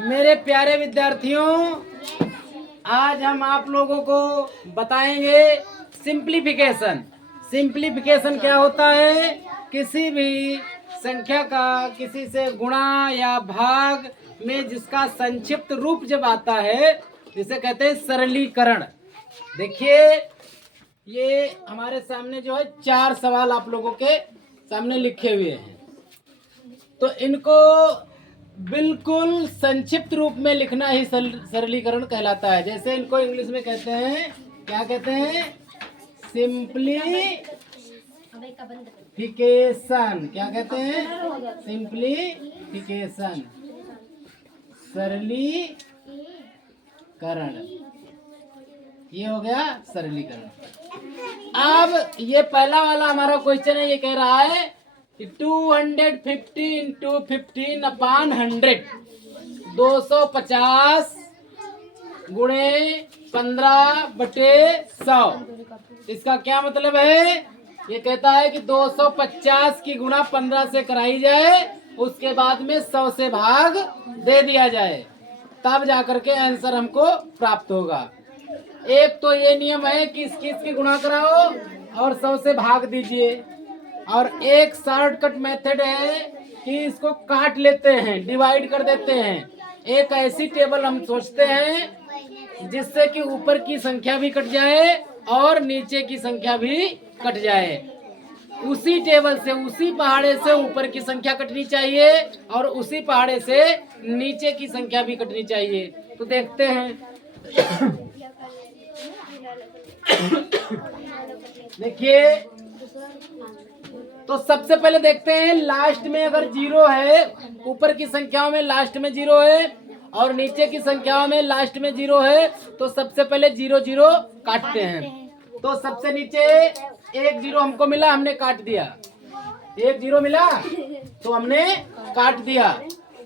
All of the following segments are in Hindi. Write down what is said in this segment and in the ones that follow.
मेरे प्यारे विद्यार्थियों, आज हम आप लोगों को बताएंगे सिंप्लीफिकेशन। सिंप्लीफिकेशन क्या होता है? किसी भी संख्या का किसी से गुणा या भाग में जिसका संक्षिप्त रूप जब आता है, जिसे कहते हैं सरलीकरण। देखिए, ये हमारे सामने जो है 4 सवाल आप लोगों के सामने लिखे हुए हैं, तो इनको बिल्कुल संक्षिप्त रूप में लिखना ही सरलीकरण कहलाता है। जैसे इनको इंग्लिश में कहते हैं, क्या कहते हैं? सिंप्लीफिकेशन। क्या कहते हैं? सिंप्लीफिकेशन, सरलीकरण। ये हो गया सरलीकरण। अब ये पहला वाला हमारा क्वेश्चन है, ये कह रहा है 250 इंटू 15 अपान 100, 250 गुणे 15 बटे 100। इसका क्या मतलब है? ये कहता है कि 250 की गुणा 15 से कराई जाए, उसके बाद में 100 से भाग दे दिया जाए, तब जाकर के आंसर हमको प्राप्त होगा। एक तो ये नियम है कि इसकी गुणा कराओ और 100 से भाग दीजिए, और एक शॉर्टकट मेथड है कि इसको काट लेते हैं, डिवाइड कर देते हैं। एक ऐसी टेबल हम सोचते हैं जिससे कि ऊपर की संख्या भी कट जाए और नीचे की संख्या भी कट जाए। उसी टेबल से, उसी पहाड़े से ऊपर की संख्या कटनी चाहिए और उसी पहाड़े से नीचे की संख्या भी कटनी चाहिए। तो देखते हैं। देखिए, तो सबसे पहले देखते हैं, लास्ट में अगर 0 है, ऊपर की संख्याओं में लास्ट में 0 है और नीचे की संख्याओं में लास्ट में 0 है, तो सबसे पहले 0 0 काटते हैं। तो सबसे नीचे 1 0 हमको मिला, हमने काट दिया। 1 0 मिला तो हमने काट दिया,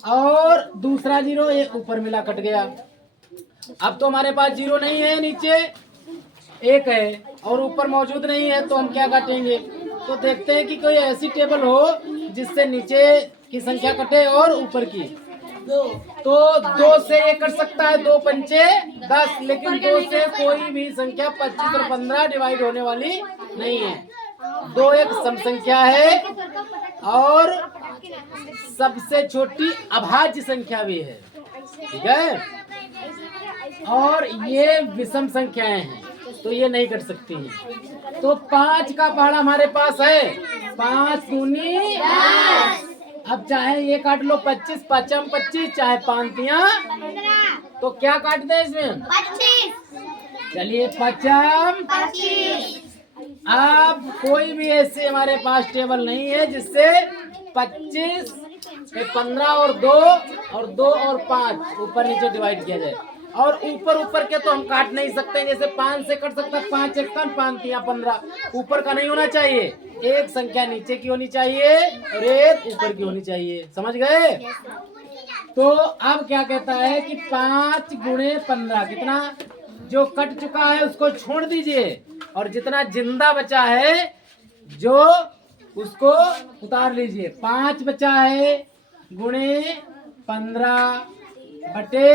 और दूसरा 0 एक ऊपर मिला, कट गया। अब तो हमारे पास 0 नहीं है, नीचे 1 है और ऊपर मौजूद नहीं है, तो हम क्या काटेंगे? तो देखते हैं कि कोई ऐसी टेबल हो जिससे नीचे की संख्या कटे और ऊपर की। तो 2 से ये कट सकता है, 2 पंचे 10, लेकिन 2 से कोई भी संख्या 25 और 15 डिवाइड होने वाली नहीं है। 2 एक सम संख्या है और सबसे छोटी अभाज्य संख्या भी है, ठीक है? और ये विषम संख्याएं हैं, तो ये नहीं कट सकती हैं। तो 5 का पहाड़ा हमारे पास है, 5 दूनी 10। अब चाहे ये काट लो 25, 5 25, चाहे 5 तिया, तो क्या काट दे इसमें? 25। चलिए 5 25। अब कोई भी ऐसे हमारे पास टेबल नहीं है जिससे 25 15 और 2 और 5 ऊपर नीचे डिवाइड किया जाए। और ऊपर के तो हम काट नहीं सकते, जैसे 5 से कट सकता है, 5 1 5 3 15। ऊपर का नहीं होना चाहिए, एक संख्या नीचे की होनी चाहिए और एक ऊपर की होनी चाहिए। समझ गए? तो अब क्या कहता है कि 5 गुणे 15, कितना? जो कट चुका है उसको छोड़ दीजिए, और जितना जिंदा बचा है जो उसको उतार लीजिए। 5 बचा है, गुणे 15 बटे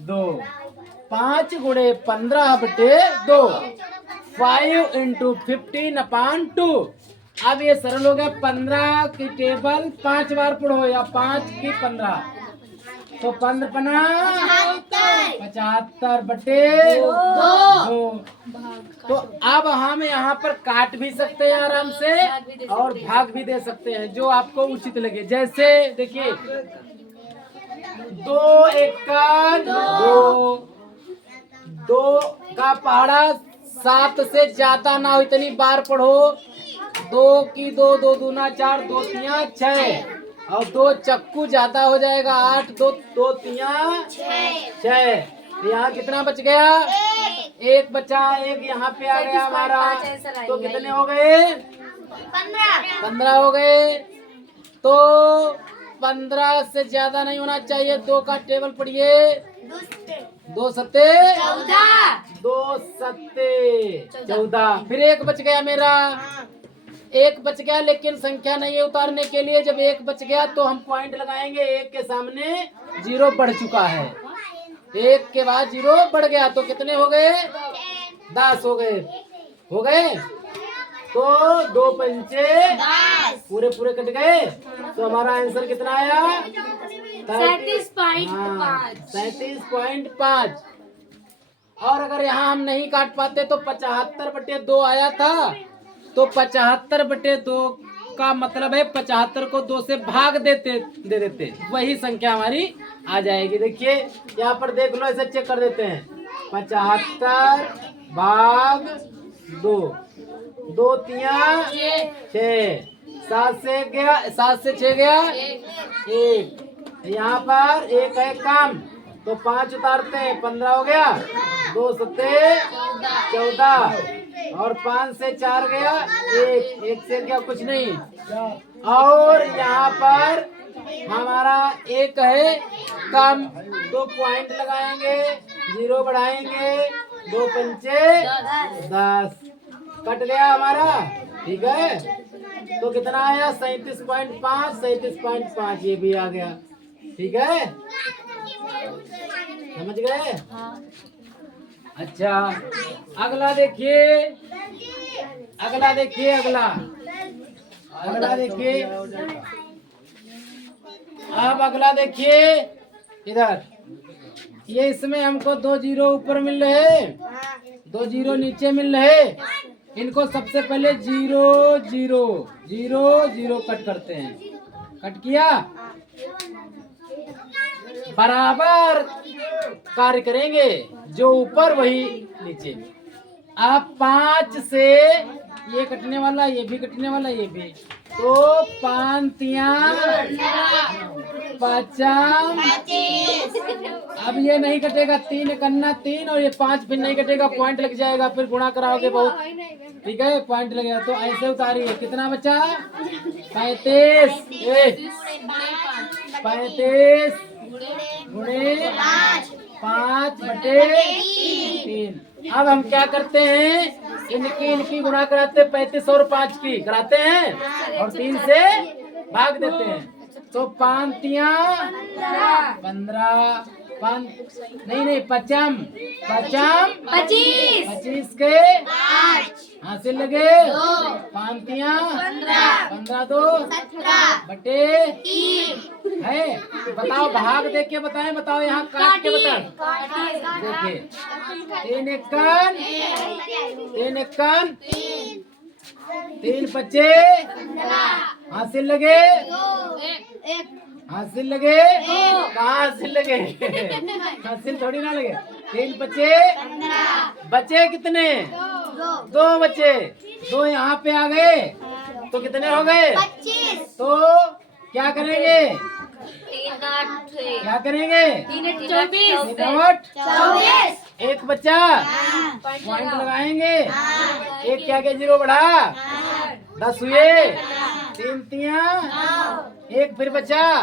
2, 5 गुणे 15 बटे 2, 5 इंटू 15 अपान 2। अब ये सरल हो गया। 15 की टेबल 5 बार पढ़ो, या 5 की 15, तो 15 75 बटे 2। तो अब हम यहाँ पर काट भी सकते हैं आराम से और भाग भी दे सकते हैं, जो आपको उचित लगे। जैसे देखिए, 2 1 2 का पहाड़ा 7 से ज्यादा ना हो, इतनी बार पढ़ो। 2 की 2, 2 दूना 4, 2 तिया 6, और 2 चक्कू ज्यादा हो जाएगा 8, 2 तिया 6। यहाँ कितना बच गया? 1 बचा, 1 यहाँ पे आ गया हमारा, तो कितने हो गए? 15 हो गए। तो 15 से ज्यादा नहीं होना चाहिए। 2 का टेबल पढ़िए, 2 सत्ते 14, 2 सत्ते 14। फिर 1 बच गया मेरा, एक बच गया, लेकिन संख्या नहीं है उतारने के लिए। जब एक बच गया तो हम पॉइंट लगाएंगे, एक के सामने जीरो बढ़ चुका है, एक के बाद जीरो बढ़ गया तो कितने हो गए? 10 हो गए। हो गए तो 2 पंचे पूरे पूरे कट गए, तो हमारा आंसर कितना आया? 37.5। और अगर यहाँ हम नहीं काट पाते तो 75/2 आया था, तो 75/2 का मतलब है 75 को 2 से भाग दे देते, वही संख्या हमारी आ जाएगी। देखिए यहाँ पर देख लो, ऐसे चेक कर देते हैं। 75 भाग 2, 2 तिया 6, 7 से गया, 7 से 6 गया 1, यहाँ पर एक है कम तो 5 उतारते हैं, 15 हो गया, 2 सत्ते 14, और 5 से 4 गया 1, 1 से गया कुछ नहीं। और यहाँ पर हमारा एक है कम, 2 पॉइंट लगाएंगे, 0 बढ़ाएंगे, 2 पंचे 10, कट गया हमारा। ठीक है, तो कितना आया? 37.5, 37.5 ये भी आ गया। ठीक है, समझ गए? अच्छा, अगला देखिए, अगला देखिए, अगला देखिए। अब अगला देखिए इधर, ये इसमें हमको 2 जीरो ऊपर मिल रहे, 2 जीरो नीचे मिल रहे। इनको सबसे पहले 0 0 0 0 कट करते हैं। कट किया, बराबर कार्य करेंगे, जो ऊपर वही नीचे। अब 5 से ये कटने वाला, ये भी कटने वाला, ये भी, तो 5 तिया 50। अब ये नहीं कटेगा, 3 करना 3, और ये 5 फिर नहीं कटेगा, पॉइंट लग जाएगा, फिर गुणा कराओगे बहुत। ठीक है, पॉइंट लगेगा, तो ऐसे उतारिए। कितना बचा? 35 गुणे 5/3। अब हम क्या करते हैं? इनकी गुणा कराते, 35 और 5 की कराते हैं, और 3 से भाग देते हैं। तो 5 तिया 15, 5 नहीं 25 के हासिल लगे, 5 तिया 15 2 बटे है। बताओ, भाग देख के बताएं, बताओ यहाँ काट के बताएं। देखिए 3 एकन 3 बच्चे हासिल लगे, हासिल लगे, कहाँ हासिल लगे? हासिल थोड़ी ना लगे। 3 बच्चे, बच्चे कितने? 2 बच्चे, 2 यहाँ पे आ गए, तो कितने हो गए? 25। तो क्या करेंगे? क्या करेंगे? 24। एक बच्चा पॉइंट लगाएंगे, एक क्या के 0 बढ़ा, 10 हुए, 3 तिया 1 फिर बचा,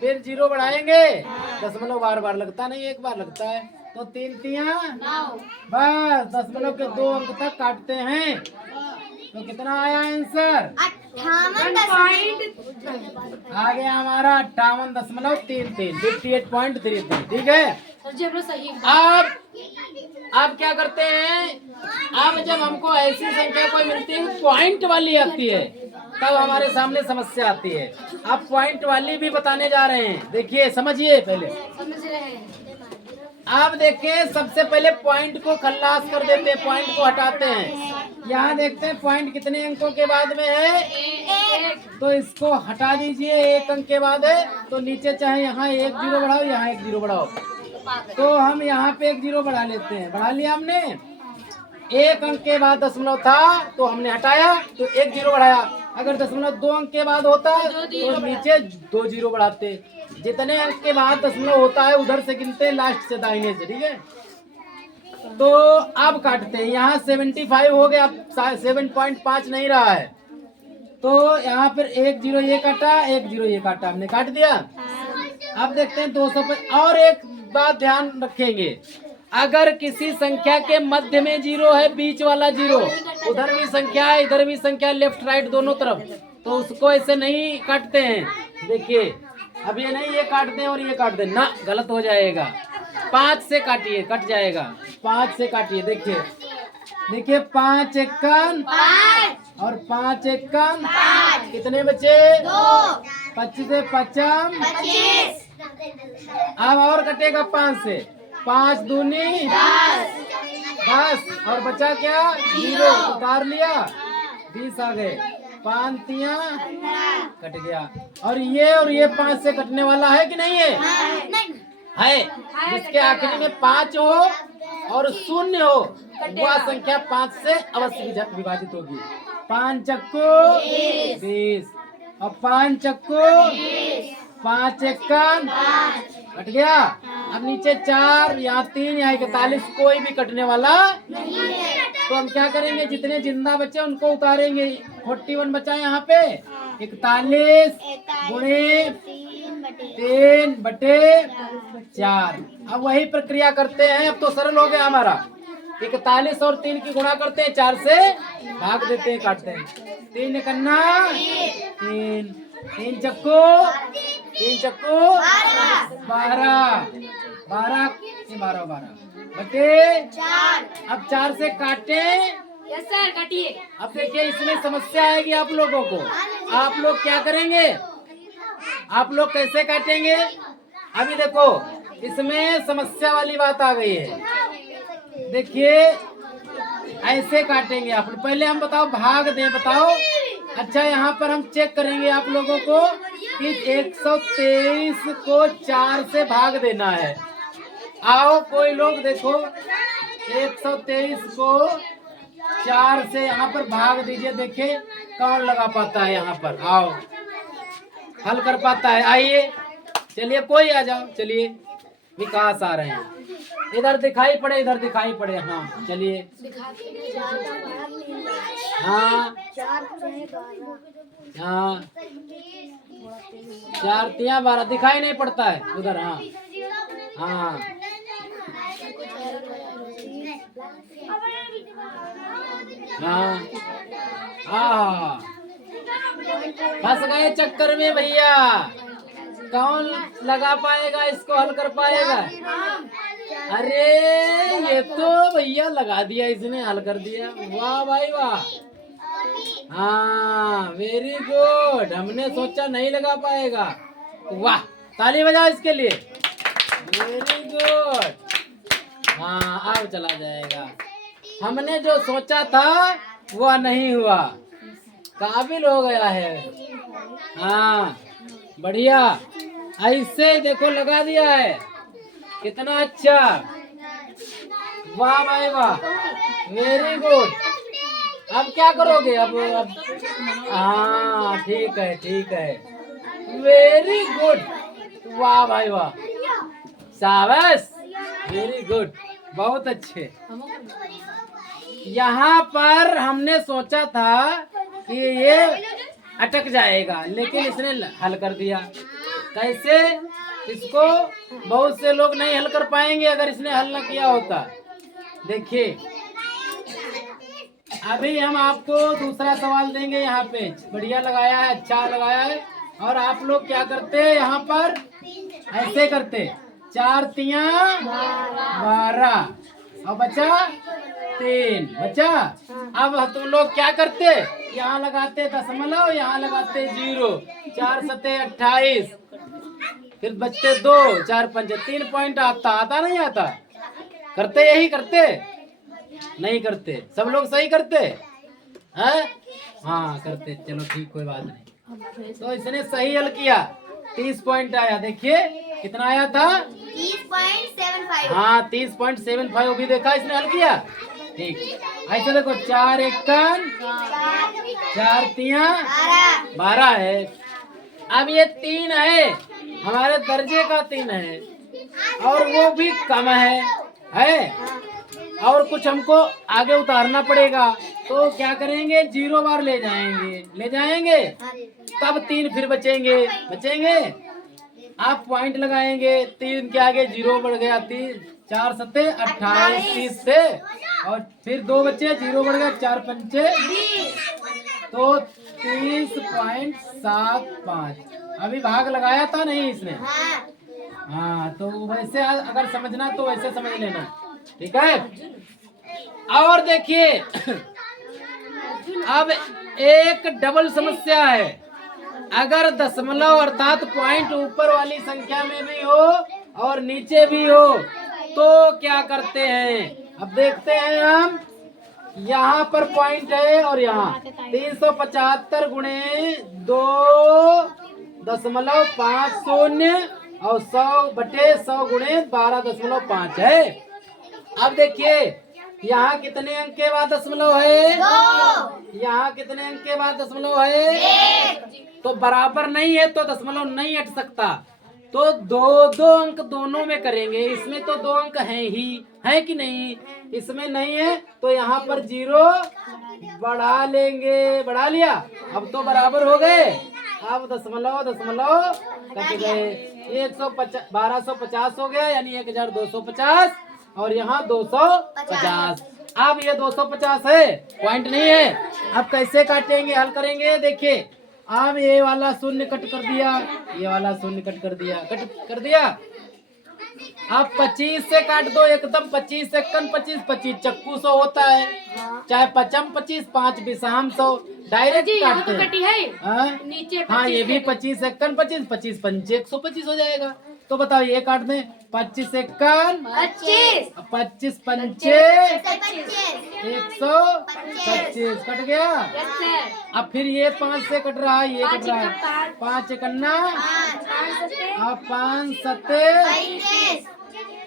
फिर 0 बढ़ाएंगे, दशमलव बार लगता नहीं, एक बार लगता है, तो 3 तिया बस दशमलव के 2 अंक तक काटते हैं। तो कितना आया आंसर? 58 आ गया हमारा, 58.33, 58.33। ठीक है, अब क्या करते हैं? अब जब हमको ऐसी संख्या कोई मिलती है पॉइंट वाली आती है, तब हमारे सामने समस्या आती है। अब पॉइंट वाली भी बताने जा रहे हैं, देखिए समझिए पहले। आप देखिए, सबसे पहले पॉइंट को खल्लास कर देते हैं, पॉइंट को हटाते हैं। यहाँ देखते हैं पॉइंट कितने अंकों के बाद में है, 1, तो इसको हटा दीजिए। 1 अंक के बाद है, तो नीचे चाहे यहाँ 1 0 बढ़ाओ, यहाँ 1 0 बढ़ाओ, तो हम यहाँ पे 1 0 बढ़ा लेते हैं। बढ़ा लिया हमने। 1 अंक के बाद दशमलव था तो हमने हटाया, तो 1 0 बढ़ाया। अगर दशमलव 2 अंक के बाद होता तो नीचे 2 0 बढ़ाते। जितने अंक के बाद दशमलव होता है उधर से गिनते, लास्ट से दाहिने से। ठीक है, तो अब काटते हैं। यहाँ 75 हो गया, अब 7.5 नहीं रहा है, तो यहाँ पर 1 0 ये काटा, 1 0 ये काटा, हमने काट दिया। अब देखते हैं 200 पर। और एक बात ध्यान रखेंगे, अगर किसी संख्या के मध्य में जीरो है, बीच वाला जीरो, उधर भी संख्या है इधर भी संख्या, लेफ्ट राइट दोनों तरफ, तो उसको ऐसे नहीं काटते हैं। देखिए अब ये नहीं ये काटते हैं और ये काटते हैं ना, गलत हो जाएगा। 5 से काटिए, कट जाएगा। 5 से काटिए। देखिए देखिए 5 एकम और 5 एकम कितने बचे? 25 से 25। अब और कटेगा 5 से। 5 दूनी 10 और बचा क्या? 0, उतार लिया, 20 आ गए। 5 तिया कट गया। और ये 5 से कटने वाला है कि नहीं है? है। जिसके आखिरी में 5 हो और 0 हो वह संख्या 5 से अवश्य विभाजित होगी। 5 चक्कू 20 और 5 चक्कू 5 एकम कट गया। अब नीचे 4, यहाँ 3, यहाँ 41, कोई भी कटने वाला तो हम क्या करेंगे? जितने जिंदा बचे उनको उतारेंगे। 41 बचा यहाँ पे। 41 गुणे 3/4। अब वही प्रक्रिया करते हैं। अब तो सरल हो गया हमारा। 41 और 3 की गुणा करते हैं, 4 से भाग देते हैं, काटते हैं। 3 एकन्ना 3, 3 चक्कू 12 बटे 4। अब 4 से काटे। यस सर, काटिए। अब देखिए इसमें समस्या आएगी आप लोगों को। आप लोग क्या करेंगे? आप लोग कैसे काटेंगे? अभी देखो इसमें समस्या वाली बात आ गई है। देखिए ऐसे काटेंगे आप लोग। पहले हम बताओ भाग दें, बताओ। अच्छा यहाँ पर हम चेक करेंगे आप लोगों को कि 123 को 4 से भाग देना है। आओ कोई लोग देखो 123 को 4 से यहाँ पर भाग दीजिए। देखिए कौन लगा पाता है यहाँ पर। आओ हल कर पाता है। आइए चलिए कोई आ जाओ। चलिए विकास आ रहे हैं। इधर दिखाई पड़े, इधर दिखाई पड़े। हाँ चलिए। हाँ 4 तिया 12 दिखाई नहीं पड़ता है उधर। हाँ हाँ हाँ हाँ फंस गए चक्कर में भैया। कौन लगा पाएगा इसको, हल कर पाएगा? अरे ये तो भैया लगा दिया इसने, हल कर दिया। वाह भाई वाह। हाँ वेरी गुड। हमने सोचा नहीं लगा पाएगा। वाह, ताली बजाओ इसके लिए। Very good. हाँ अब चला जाएगा। हमने जो सोचा था वह नहीं हुआ, काबिल हो गया है। हाँ बढ़िया। ऐसे देखो लगा दिया है, कितना अच्छा। वाह भाई वाह, वेरी गुड। अब क्या करोगे? अब हाँ ठीक है ठीक है, वेरी गुड। वाह भाई वाह, शाबाश, वेरी गुड, बहुत अच्छे। यहाँ पर हमने सोचा था कि ये अटक जाएगा, लेकिन इसने हल कर दिया। कैसे? इसको बहुत से लोग नहीं हल कर पाएंगे अगर इसने हल न किया होता। देखिए अभी हम आपको दूसरा सवाल देंगे। यहाँ पे बढ़िया लगाया है, अच्छा लगाया है। और आप लोग क्या करते हैं? यहाँ पर ऐसे करते, 4 तिया 12 और बचा 3 बचा। अब तुम लोग क्या करते? यहाँ लगाते दशमलव, यहाँ लगाते 0, 4 सते 28, फिर बचते 2, 4 पंजे 3 पॉइंट। आता नहीं आता? करते यही करते? नहीं करते? सब लोग सही करते हैं? हाँ करते। चलो ठीक, कोई बात नहीं। तो इसने सही हल किया, 30 पॉइंट आया। देखिए कितना आया था? 30.75। हाँ 30.75 भी देखा इसने हल किया। ठीक, ऐसे देखो 4 एकम 4 तिया 12 है। अब ये 3 है, हमारे दर्जे का 3 है और वो भी कम है और कुछ हमको आगे उतारना पड़ेगा। तो क्या करेंगे? 0 बार ले जाएंगे तब 3 फिर बचेंगे। आप पॉइंट लगाएंगे, 3 के आगे 0 बढ़ गया, 3 4 सत्ते 28, 30 थे और फिर 2 बचे, 0 बढ़ गया, 4 पंचे तो 30.75। अभी भाग लगाया था नहीं इसने। हाँ, तो वैसे अगर समझना तो वैसे समझ लेना, ठीक है। और देखिए अब एक डबल समस्या है। अगर दशमलव अर्थात पॉइंट ऊपर वाली संख्या में भी हो और नीचे भी हो तो क्या करते हैं, अब देखते हैं हम। यहाँ पर पॉइंट है और यहाँ 375 गुणे 2.50 और 100/100 गुणे 12.5 है। अब देखिए यहाँ कितने अंक के बाद दशमलव है, यहाँ कितने अंक के बाद दशमलव है, तो बराबर नहीं है तो दशमलव नहीं हट सकता। तो 2 अंक दोनों में करेंगे। इसमें तो 2 अंक हैं ही, है कि नहीं, इसमें नहीं है तो यहाँ पर 0 बढ़ा लेंगे, बढ़ा लिया, अब तो बराबर हो गए। अब दशमलव कट गए, 1250 हो गया यानी 1250 और यहाँ 250। अब ये 250 है, पॉइंट नहीं है। अब कैसे काटेंगे, हल करेंगे, देखिए। अब ये वाला शून्य कट कर दिया, ये वाला शून्य कट कर दिया, कट कर दिया। अब 25 से काट दो एकदम, 25 से 25 चक्कू 100 होता है, चाहे 25 5 बिसाम 100 डायरेक्ट काटते हैं। नीचे हाँ, ये भी 25 से 25 पंचे 125 हो जाएगा। तो बताओ ये काट दें, 25 से 25 पंचे 125 कट गया। अब फिर ये 5 से कट रहा है, ये कट रहा है, 5 एकन्ना, अब 5 सत्ते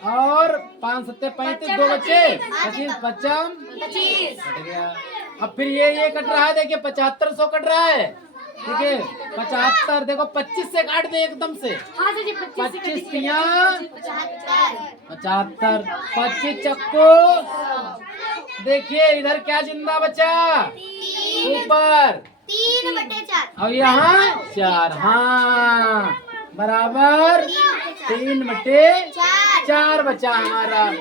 और 5 सत्ते 35, 2 बचे 25 55 कट गया। अब फिर ये कट रहा है, देखिए 7500 कट रहा है, ठीक है। 75 देखो 25 से काट दे एकदम से, 25 तिया 75, 25 चक्को। देखिए इधर क्या जिंदा बचा, ऊपर 3/4 और यहाँ 4, हाँ बराबर 3/4 बचा हमारा।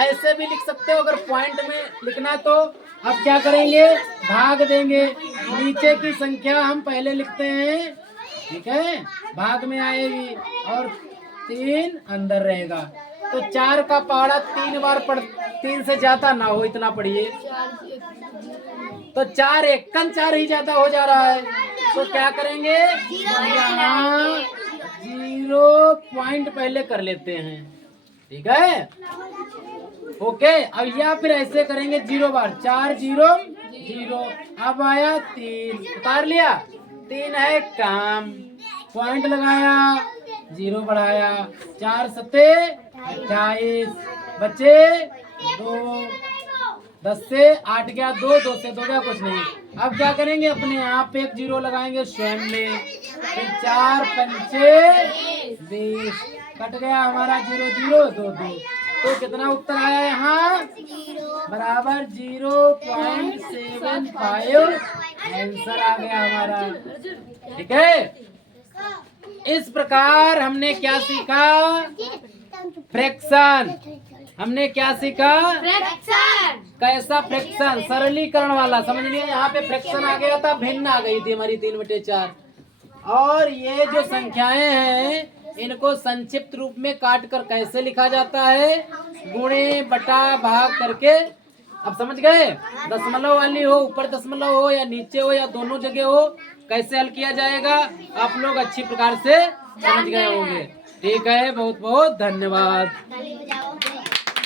ऐसे भी लिख सकते हो अगर पॉइंट में लिखना तो। अब क्या करेंगे, भाग देंगे, नीचे की संख्या हम पहले लिखते हैं, ठीक है, भाग में आएगी और 3 अंदर रहेगा। तो 4 का पहाड़ा 3 बार 3 से ज्यादा ना हो इतना पढ़िए। तो 4 एकन 4 ही ज्यादा हो जा रहा है, तो क्या करेंगे, यहाँ 0 पॉइंट पहले कर लेते हैं, ठीक है, ओके। अब या फिर ऐसे करेंगे 0 बार, 4 0 0। अब आया 3, उतार लिया, 3 है काम, पॉइंट लगाया, 0 बढ़ाया, 4 सत्ते 28 बचे 2, 10 से 8 गया 2, 2 से 2 गया कुछ नहीं। अब क्या करेंगे, अपने यहाँ पे एक 0 लगाएंगे स्वयं में, फिर 4 पंचे 20 कट गया हमारा, 0 0 2 2। तो कितना उत्तर आया यहाँ, बराबर 0.75 आंसर आ गया हमारा, ठीक है। इस प्रकार हमने क्या सीखा, फ्रैक्शन। हमने क्या सीखा, फ्रैक्शन। कैसा फ्रैक्शन, सरलीकरण वाला, समझ लिया। यहाँ पे फ्रैक्शन आ गया था, भिन्न आ गई थी हमारी 3/4। और ये जो संख्याएं हैं इनको संक्षिप्त रूप में काट कर कैसे लिखा जाता है, गुणे बटा भाग करके। अब समझ गए, दशमलव वाली हो, ऊपर दशमलव हो या नीचे हो या दोनों जगह हो, कैसे हल किया जाएगा आप लोग अच्छी प्रकार से समझ गए होंगे, ठीक है। बहुत बहुत धन्यवाद।